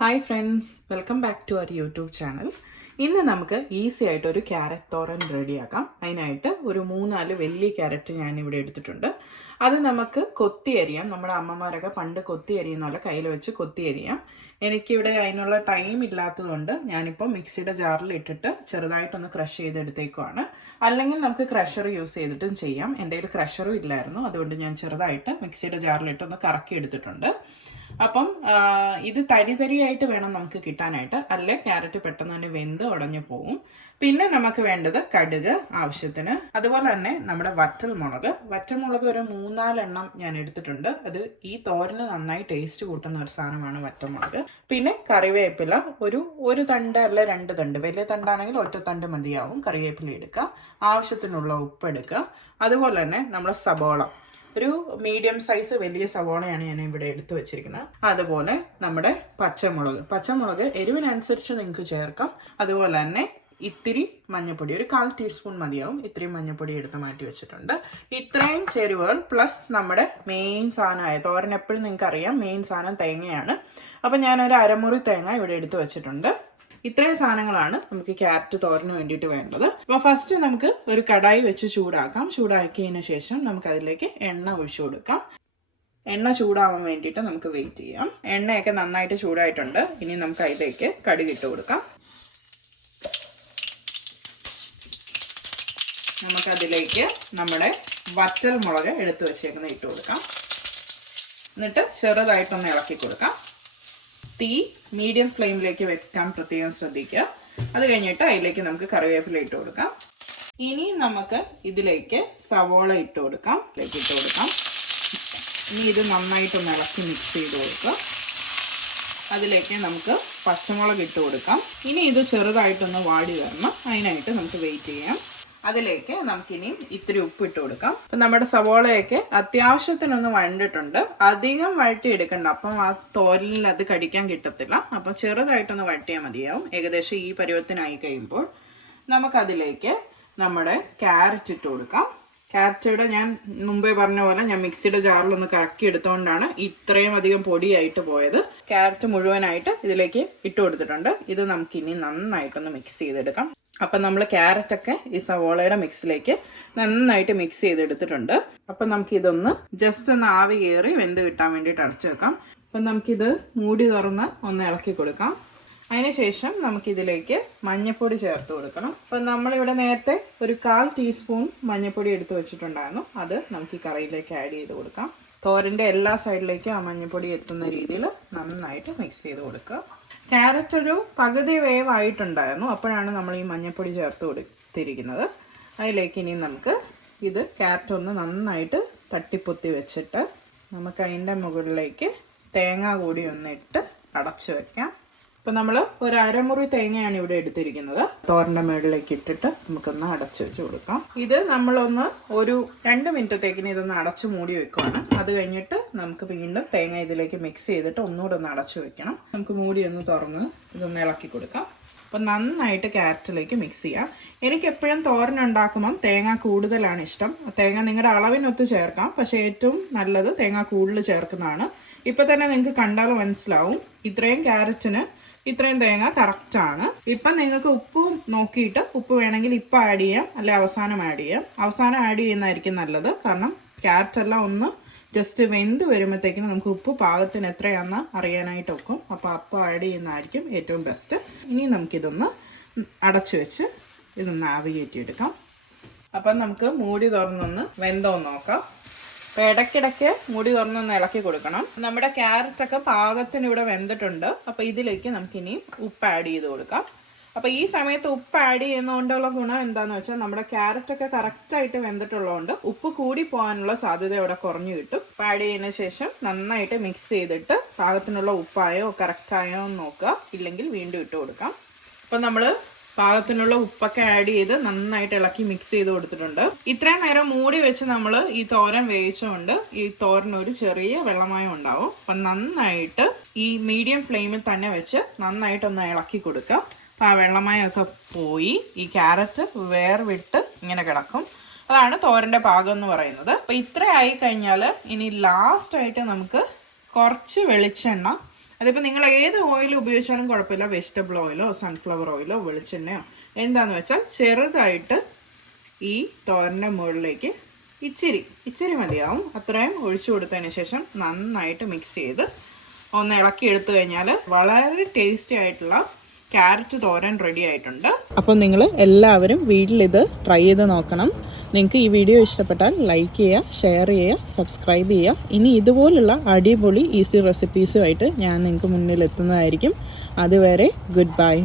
Hi friends, welcome back to our YouTube channel. ഇന്ന് നമുക്ക് easy ആയിട്ട് ഒരു ക്യാരറ്റ് തോരൻ റെഡിയാക്കാം. അതിനായിട്ട് ഒരു 3-4 വലിയ ക്യാരറ്റ് ഞാനിവിടെ എടുത്തിട്ടുണ്ട്. അത് നമുക്ക് കൊത്തി അരിയാം. നമ്മുടെ അമ്മമാരൊക്കെ പണ്ട് കൊത്തി അരിയുന്നപോലെ കയ്യിൽ വെച്ച് കൊത്തി അരിയാം. എനിക്കിവിടെ അതിനുള്ള ടൈം ഇല്ലാത്തതുകൊണ്ട് ഞാനിപ്പോൾ മിക്സിയുടെ ജാറിൽ ഇട്ടിട്ട് ചെറുതായിട്ടൊന്ന് ക്രഷ് ചെയ്തെടുത്തേക്കുവാണ്. അല്ലെങ്കിൽ നമുക്ക് ക്രഷർ യൂസ് ചെയ്തിട്ടും ചെയ്യാം. എൻ്റെ കയ്യിൽ ക്രഷറും ഇല്ലായിരുന്നു, അതുകൊണ്ട് ഞാൻ ചെറുതായിട്ട് മിക്സിയുടെ ജാറിലിട്ടൊന്ന് കറക്കി എടുത്തിട്ടുണ്ട്. അപ്പം ഇത് തരിതരിയായിട്ട് വേണം നമുക്ക് കിട്ടാനായിട്ട്, അല്ലേ ക്യാരറ്റ് പെട്ടെന്ന് തന്നെ വെന്ത് ഉടഞ്ഞു പോകും. പിന്നെ നമുക്ക് വേണ്ടത് കടുക് ആവശ്യത്തിന്, അതുപോലെ തന്നെ നമ്മുടെ വറ്റൽമുളക് ഒരു 3-4 എണ്ണം ഞാൻ എടുത്തിട്ടുണ്ട്. അത് ഈ തോരന് നന്നായി ടേസ്റ്റ് കൂട്ടുന്ന ഒരു സാധനമാണ് വറ്റൽമുളക്. പിന്നെ കറിവേപ്പില ഒരു തണ്ട് അല്ല 2 തണ്ട്, വലിയ തണ്ടാണെങ്കിൽ ഒറ്റ തണ്ട് മതിയാവും. കറിവേപ്പില എടുക്കുക, ആവശ്യത്തിനുള്ള ഉപ്പ് എടുക്കുക. അതുപോലെ തന്നെ നമ്മുടെ സബോള ഒരു മീഡിയം സൈസ് വലിയ സവോളയാണ് ഞാൻ ഇവിടെ എടുത്തു വെച്ചിരിക്കുന്നത്. അതുപോലെ നമ്മുടെ പച്ചമുളക് എരിവിനനുസരിച്ച് നിങ്ങൾക്ക് ചേർക്കാം. അതുപോലെ തന്നെ ഇത്തിരി മഞ്ഞൾപ്പൊടി, ഒരു 1/4 ടീസ്പൂൺ മതിയാവും. ഇത്തിരി മഞ്ഞൾപ്പൊടി എടുത്ത് മാറ്റി വെച്ചിട്ടുണ്ട്. ഇത്രയും ചേരുവകൾ പ്ലസ് നമ്മുടെ മെയിൻ സാധനമായ തോരൻ, എപ്പോഴും നിങ്ങൾക്ക് അറിയാം മെയിൻ സാധനം തേങ്ങയാണ്. അപ്പം ഞാനൊരു അരമുറി തേങ്ങ ഇവിടെ എടുത്ത് വെച്ചിട്ടുണ്ട്. ഇത്രയും സാധനങ്ങളാണ് നമുക്ക് ക്യാരറ്റ് തോരന് വേണ്ടിയിട്ട് വേണ്ടത്. അപ്പോൾ ഫസ്റ്റ് നമുക്ക് ഒരു കടായി വെച്ച് ചൂടാക്കാം. ചൂടാക്കിയതിന് ശേഷം നമുക്ക് അതിലേക്ക് എണ്ണ ഒഴിച്ചു കൊടുക്കാം. എണ്ണ ചൂടാവാൻ വേണ്ടിയിട്ട് നമുക്ക് വെയിറ്റ് ചെയ്യാം. എണ്ണയൊക്കെ നന്നായിട്ട് ചൂടായിട്ടുണ്ട്. ഇനി നമുക്ക് അതിലേക്ക് കടുക് ഇട്ട് കൊടുക്കാം. നമുക്കതിലേക്ക് നമ്മുടെ വറ്റൽമുളക് എടുത്ത് വെച്ചേക്കുന്നത് ഇട്ട് കൊടുക്കാം. എന്നിട്ട് ചെറുതായിട്ടൊന്ന് ഇളക്കി കൊടുക്കാം. തീ മീഡിയം ഫ്ലെയിമിലേക്ക് വെക്കാൻ പ്രത്യേകം ശ്രദ്ധിക്കുക. അത് കഴിഞ്ഞിട്ട് അതിലേക്ക് നമുക്ക് കറിവേപ്പില ഇട്ട് കൊടുക്കാം. ഇനി നമുക്ക് ഇതിലേക്ക് സവോള ഇട്ട് കൊടുക്കാം. ഇനി ഇത് നന്നായിട്ടൊന്ന് ഇളക്കി മിക്സ് ചെയ്ത് കൊടുക്കുക. അതിലേക്ക് നമുക്ക് പച്ചമുളക് ഇട്ട് കൊടുക്കാം. ഇനി ഇത് ചെറുതായിട്ടൊന്ന് വാടി വരണം. അതിനായിട്ട് നമുക്ക് വെയിറ്റ് ചെയ്യാം. അതിലേക്ക് നമുക്കിനി ഇത്തിരി ഉപ്പ് ഇട്ട് കൊടുക്കാം. അപ്പം നമ്മുടെ സവോളയൊക്കെ അത്യാവശ്യത്തിനൊന്ന് വഴണ്ടിട്ടുണ്ട്. അധികം വഴറ്റി എടുക്കണ്ട, അപ്പം ആ തോരനിൽ അത് കടിക്കാൻ കിട്ടത്തില്ല. അപ്പം ചെറുതായിട്ടൊന്ന് വഴറ്റിയാൽ മതിയാവും. ഏകദേശം ഈ പരുവത്തിനായി കഴിയുമ്പോൾ നമുക്കതിലേക്ക് നമ്മുടെ ക്യാരറ്റ് ഇട്ട് കൊടുക്കാം. ക്യാരറ്റ് ഞാൻ മുമ്പേ പറഞ്ഞ പോലെ ഞാൻ മിക്സിയുടെ ജാറിലൊന്ന് കറക്കി എടുത്തുകൊണ്ടാണ് ഇത്രയും അധികം പൊടിയായിട്ട് പോയത്. ക്യാരറ്റ് മുഴുവനായിട്ട് ഇതിലേക്ക് ഇട്ട് കൊടുത്തിട്ടുണ്ട്. ഇത് നമുക്കിനി നന്നായിട്ടൊന്ന് മിക്സ് ചെയ്തെടുക്കാം. അപ്പം നമ്മൾ ക്യാരറ്റൊക്കെ ഈ സവോളയുടെ മിക്സിലേക്ക് നന്നായിട്ട് മിക്സ് ചെയ്തെടുത്തിട്ടുണ്ട്. അപ്പം നമുക്കിതൊന്ന് ജസ്റ്റ് ഒന്ന് ആവി കയറി വെന്ത് കിട്ടാൻ വേണ്ടിയിട്ട് അടച്ചു വെക്കാം. അപ്പം നമുക്കിത് മൂടി തുറന്ന് ഒന്ന് ഇളക്കി കൊടുക്കാം. അതിനുശേഷം നമുക്കിതിലേക്ക് മഞ്ഞൾപ്പൊടി ചേർത്ത് കൊടുക്കണം. അപ്പം നമ്മളിവിടെ നേരത്തെ ഒരു 1/4 ടീസ്പൂൺ മഞ്ഞൾപ്പൊടി എടുത്ത് വെച്ചിട്ടുണ്ടായിരുന്നു. അത് നമുക്ക് ഈ കറിയിലേക്ക് ആഡ് ചെയ്ത് കൊടുക്കാം. തോരൻ്റെ എല്ലാ സൈഡിലേക്കും ആ മഞ്ഞൾപ്പൊടി എത്തുന്ന രീതിയിൽ നന്നായിട്ട് മിക്സ് ചെയ്ത് കൊടുക്കുക. ക്യാരറ്റ് ഒരു പകുതി വേവായിട്ടുണ്ടായിരുന്നു, അപ്പോഴാണ് നമ്മൾ ഈ മഞ്ഞൾപ്പൊടി ചേർത്ത് കൊടുത്തിരിക്കുന്നത്. അതിലേക്ക് ഇനി നമുക്ക് ഇത് ക്യാരറ്റ് ഒന്ന് നന്നായിട്ട് തട്ടിപ്പൊത്തി വെച്ചിട്ട് നമുക്ക് അതിൻ്റെ മുകളിലേക്ക് തേങ്ങ കൂടി ഒന്ന് ഇട്ട് അടച്ചു വെക്കാം. അപ്പോൾ നമ്മൾ ഒരു അരമുറി തേങ്ങയാണ് ഇവിടെ എടുത്തിരിക്കുന്നത്. തോരൻ്റെ മുകളിലേക്ക് ഇട്ടിട്ട് നമുക്കൊന്ന് അടച്ചു വെച്ച് കൊടുക്കാം. ഇത് നമ്മളൊന്ന് ഒരു 2 മിനിറ്റത്തേക്കിന് ഇതൊന്ന് അടച്ചു മൂടി വെക്കുവാണ്. അത് കഴിഞ്ഞിട്ട് നമുക്ക് വീണ്ടും തേങ്ങ ഇതിലേക്ക് മിക്സ് ചെയ്തിട്ട് ഒന്നുകൂടെ ഒന്ന് അടച്ചു വെക്കണം. നമുക്ക് മൂടി ഒന്ന് തുറന്ന് ഇതൊന്ന് ഇളക്കി കൊടുക്കാം. അപ്പോൾ നന്നായിട്ട് ക്യാരറ്റിലേക്ക് മിക്സ് ചെയ്യാം. എനിക്ക് എപ്പോഴും തോരൻ ഉണ്ടാക്കുമ്പം തേങ്ങ കൂടുതലാണ് ഇഷ്ടം. തേങ്ങ നിങ്ങളുടെ അളവിനൊത്ത് ചേർക്കാം, പക്ഷേ ഏറ്റവും നല്ലത് തേങ്ങ കൂടുതൽ ചേർക്കുന്നതാണ്. ഇപ്പം തന്നെ നിങ്ങൾക്ക് കണ്ടാൽ മനസ്സിലാവും ഇത്രയും ക്യാരറ്റിന് ഇത്രയും തേങ്ങ കറക്റ്റാണ്. ഇപ്പം നിങ്ങൾക്ക് ഉപ്പ് നോക്കിയിട്ട് ഉപ്പ് വേണമെങ്കിൽ ഇപ്പം ആഡ് ചെയ്യാം, അല്ലെ അവസാനം ആഡ് ചെയ്യാം. അവസാനം ആഡ് ചെയ്യുന്നതായിരിക്കും നല്ലത്. കാരണം ക്യാരറ്റ് എല്ലാം ഒന്ന് ജസ്റ്റ് വെന്ത് വരുമ്പോഴത്തേക്കിനും നമുക്ക് ഉപ്പ് പാകത്തിന് എത്രയാണെന്ന് അറിയാനായിട്ട് ഒക്കും. അപ്പോൾ അപ്പം ആഡ് ചെയ്യുന്നതായിരിക്കും ഏറ്റവും ബെസ്റ്റ്. ഇനി നമുക്കിതൊന്ന് അടച്ചു വെച്ച് ഇതൊന്ന് ആവി കയറ്റിയെടുക്കാം. അപ്പം നമുക്ക് മൂടി തുറന്നൊന്ന് വെന്തോ നോക്കാം. അപ്പോൾ ഇടയ്ക്കിടയ്ക്ക് മൂടി തുറന്നൊന്ന് ഇളക്കി കൊടുക്കണം. നമ്മുടെ ക്യാരറ്റൊക്കെ പാകത്തിന് ഇവിടെ വെന്തിട്ടുണ്ട്. അപ്പോൾ ഇതിലേക്ക് നമുക്കിനി ഉപ്പ് ആഡ് ചെയ്ത് കൊടുക്കാം. അപ്പോൾ ഈ സമയത്ത് ഉപ്പ് ആഡ് ചെയ്യുന്നതുകൊണ്ടുള്ള ഗുണം എന്താണെന്ന് വെച്ചാൽ നമ്മുടെ ക്യാരറ്റൊക്കെ കറക്റ്റായിട്ട് വെന്തിട്ടുള്ളതുകൊണ്ട് ഉപ്പ് കൂടി പോകാനുള്ള സാധ്യത ഇവിടെ കുറഞ്ഞു കിട്ടും. ഉപ്പ് ആഡ് ചെയ്യുന്നതിന് ശേഷം നന്നായിട്ട് മിക്സ് ചെയ്തിട്ട് പാകത്തിനുള്ള ഉപ്പായോ കറക്റ്റായോ എന്ന് നോക്കുക. ഇല്ലെങ്കിൽ വീണ്ടും ഇട്ട് കൊടുക്കാം. അപ്പം നമ്മൾ പാകത്തിനുള്ള ഉപ്പൊക്കെ ആഡ് ചെയ്ത് നന്നായിട്ട് ഇളക്കി മിക്സ് ചെയ്ത് കൊടുത്തിട്ടുണ്ട്. ഇത്രയും നേരം മൂടി വെച്ച് നമ്മൾ ഈ തോരൻ വേവിച്ചുകൊണ്ട് ഈ തോരൻ ഒരു ചെറിയ വെള്ളമയം ഉണ്ടാവും. അപ്പം നന്നായിട്ട് ഈ മീഡിയം ഫ്ലെയിമിൽ തന്നെ വെച്ച് നന്നായിട്ടൊന്ന് ഇളക്കി കൊടുക്കുക. അപ്പം ആ വെള്ളമയമൊക്കെ പോയി ഈ ക്യാരറ്റ് വേർവിട്ട് ഇങ്ങനെ കിടക്കും. അതാണ് തോരൻ്റെ പാകം എന്ന് പറയുന്നത്. അപ്പം ഇത്രയായി കഴിഞ്ഞാൽ ഇനി ലാസ്റ്റായിട്ട് നമുക്ക് കുറച്ച് വെളിച്ചെണ്ണ അതിപ്പോൾ നിങ്ങൾ ഏത് ഓയിൽ ഉപയോഗിച്ചാലും കുഴപ്പമില്ല, വെജിറ്റബിൾ ഓയിലോ സൺഫ്ലവർ ഓയിലോ വെളിച്ചെണ്ണയോ എന്താന്ന് വെച്ചാൽ ചെറുതായിട്ട് ഈ തോരൻ്റെ മുകളിലേക്ക് ഇച്ചിരി മതിയാവും, അത്രയും ഒഴിച്ചു കൊടുത്തതിന് ശേഷം നന്നായിട്ട് മിക്സ് ചെയ്ത് ഒന്ന് ഇളക്കി എടുത്തു കഴിഞ്ഞാൽ വളരെ ടേസ്റ്റി ആയിട്ടുള്ള ക്യാരറ്റ് തോരൻ റെഡി ആയിട്ടുണ്ട്. അപ്പോൾ നിങ്ങൾ എല്ലാവരും വീട്ടിലിത് ട്രൈ ചെയ്ത് നോക്കണം. നിങ്ങൾക്ക് ഈ വീഡിയോ ഇഷ്ടപ്പെട്ടാൽ ലൈക്ക് ചെയ്യുക, ഷെയർ ചെയ്യുക, സബ്സ്ക്രൈബ് ചെയ്യുക. ഇനി ഇതുപോലുള്ള അടിപൊളി ഈസി റെസിപ്പീസുമായിട്ട് ഞാൻ നിങ്ങൾക്ക് മുന്നിൽ എത്തുന്നതായിരിക്കും. അതുവരെ ഗുഡ് ബൈ.